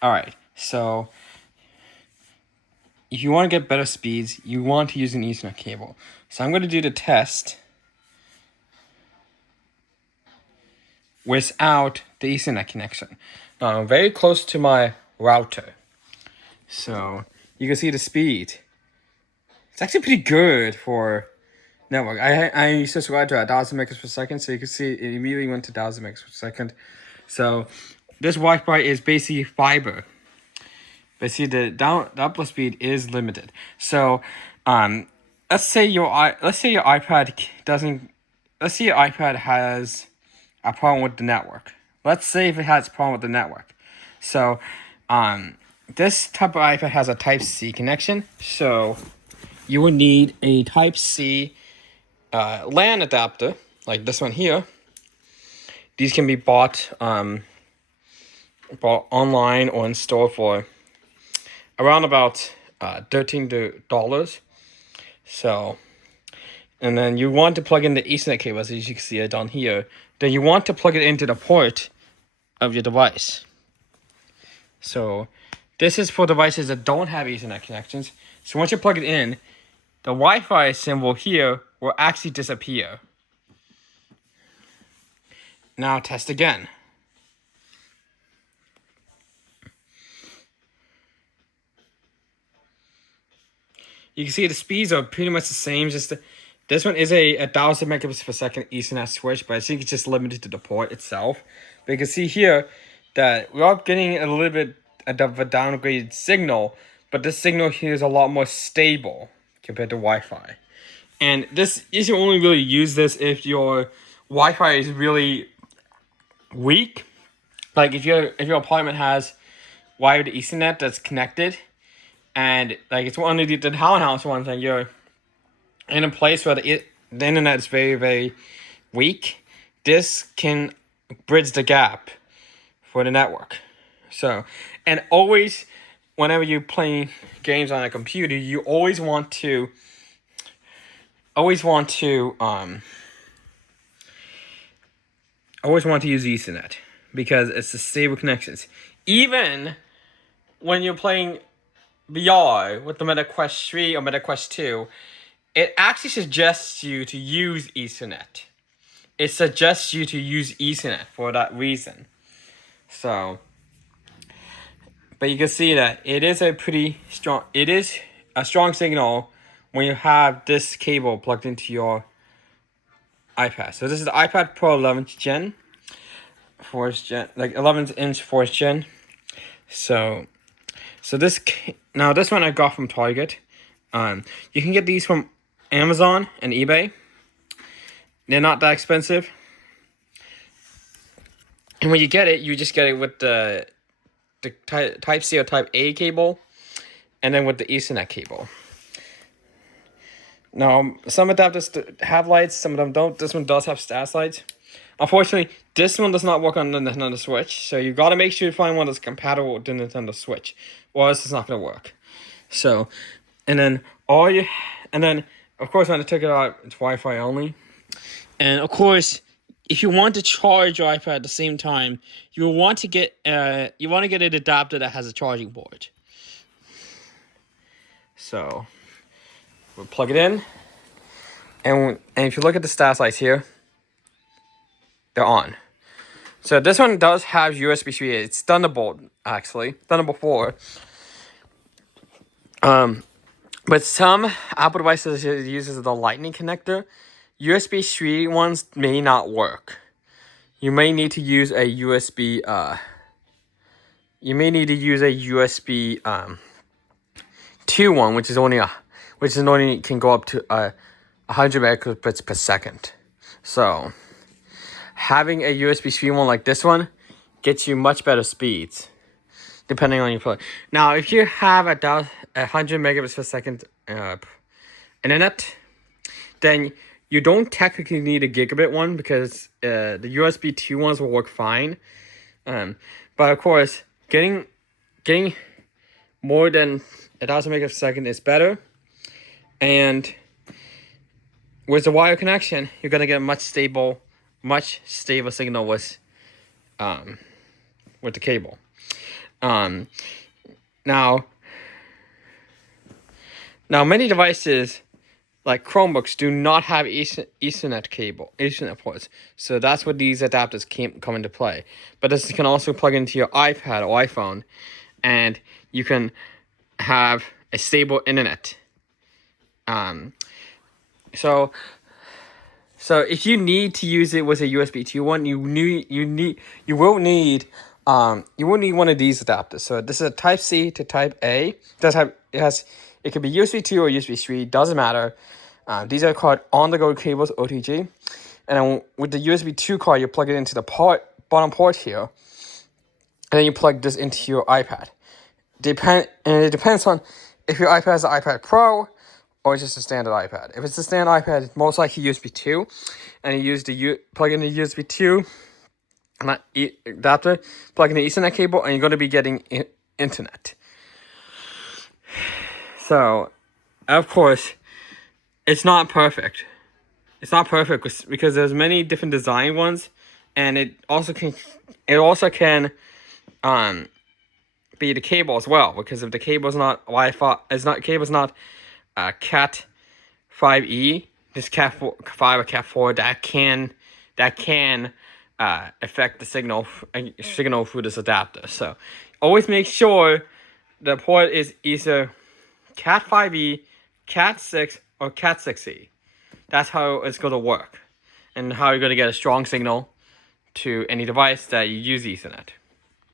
All right, so if you want to get better speeds, you want to use an Ethernet cable. So I'm going to do the test without the Ethernet connection. Now I'm very close to my router, so you can see the speed. It's actually pretty good for network. I used to subscribe to 1,000 megas per second, so you can see it immediately went to 1,000 megas per second. So this Wi-Fi is basically fiber. But see, the upload speed is limited. So, let's say your iPad doesn't. Let's say your iPad has a problem with the network. Let's say if it has a problem with the network. So, this type of iPad has a Type C connection. So, you would need a Type C LAN adapter like this one here. These can be bought online or in store for around about $13. So, and then you want to plug in the Ethernet cable, as you can see it down here. Then you want to plug it into the port of your device. So, this is for devices that don't have Ethernet connections. So once you plug it in, the Wi-Fi symbol here will actually disappear. Now test again. You can see the speeds are pretty much the same. Just this one is a 1,000 megabits per second Ethernet switch, but I think it's just limited to the port itself. But you can see here that we are getting a little bit of a downgraded signal, but this signal here is a lot more stable compared to Wi-Fi. And this you should only really use this if your Wi-Fi is really weak. Like if your apartment has wired Ethernet that's connected, and like it's one of the townhouse ones, and you're in a place where the internet is very, very weak, this can bridge the gap for the network. So, and always, whenever you're playing games on a computer, you always want to use Ethernet because it's the stable connections. Even when you're playing VR with the Meta Quest 3 or Meta Quest 2, it actually suggests you to use Ethernet. It suggests you to use Ethernet for that reason. So, but you can see that it is a strong signal when you have this cable plugged into your iPad. So this is the iPad Pro 11th Gen, 11th inch 4th Gen. So this one I got from Target. You can get these from Amazon and eBay. They're not that expensive. And when you get it, you just get it with the Type C or Type A cable, and then with the Ethernet cable. Now, some adapters have lights, some of them don't. This one does have status lights. Unfortunately, this one does not work on the Nintendo Switch, so you got to make sure you find one that's compatible with the Nintendo Switch, or else it's not going to work. So, and then of course when I took it out, it's Wi-Fi only. And of course, if you want to charge your iPad at the same time, you want to get an adapter that has a charging port. So we'll plug it in, and if you look at the status lights here, they're on. So this one does have USB 3. It's Thunderbolt, actually. Thunderbolt 4. But some Apple devices uses the Lightning connector. USB 3 ones may not work. You may need to use a USB 2 one, which only can go up to 100 megabits per second. So having a USB 3 one like this one gets you much better speeds, depending on your play. Now, if you have 100 megabits per second internet, then you don't technically need a gigabit one because the USB 2 ones will work fine. But of course, getting more than 1,000 megabits per second is better. And with the wire connection, you're gonna get a much stable signal with the cable. Now many devices like Chromebooks do not have Ethernet ports, so that's where these adapters come into play. But this can also plug into your iPad or iPhone, and you can have a stable internet. So if you need to use it with a USB 2 one, you will need one of these adapters. So this is a Type C to Type A. It could be USB 2 or USB 3, doesn't matter. These are called on-the-go cables, OTG. And then with the USB 2 card, you plug it into the bottom port here, and then you plug this into your iPad. It depends on if your iPad is an iPad Pro or it's just a standard iPad. If it's a standard iPad, it's most likely USB 2, and you plug in the USB 2 adapter, plug in the Ethernet cable, and you're going to be getting internet. So, of course, it's not perfect. It's not perfect because there's many different design ones, and it also can be the cable as well, because if the cable is not Wi-Fi, cable's not Cat 5e, just Cat 5 or Cat 4, that can affect the signal through this adapter. So always make sure the port is either Cat 5e, Cat 6, or Cat 6e. That's how it's going to work, and how you're going to get a strong signal to any device that you use Ethernet.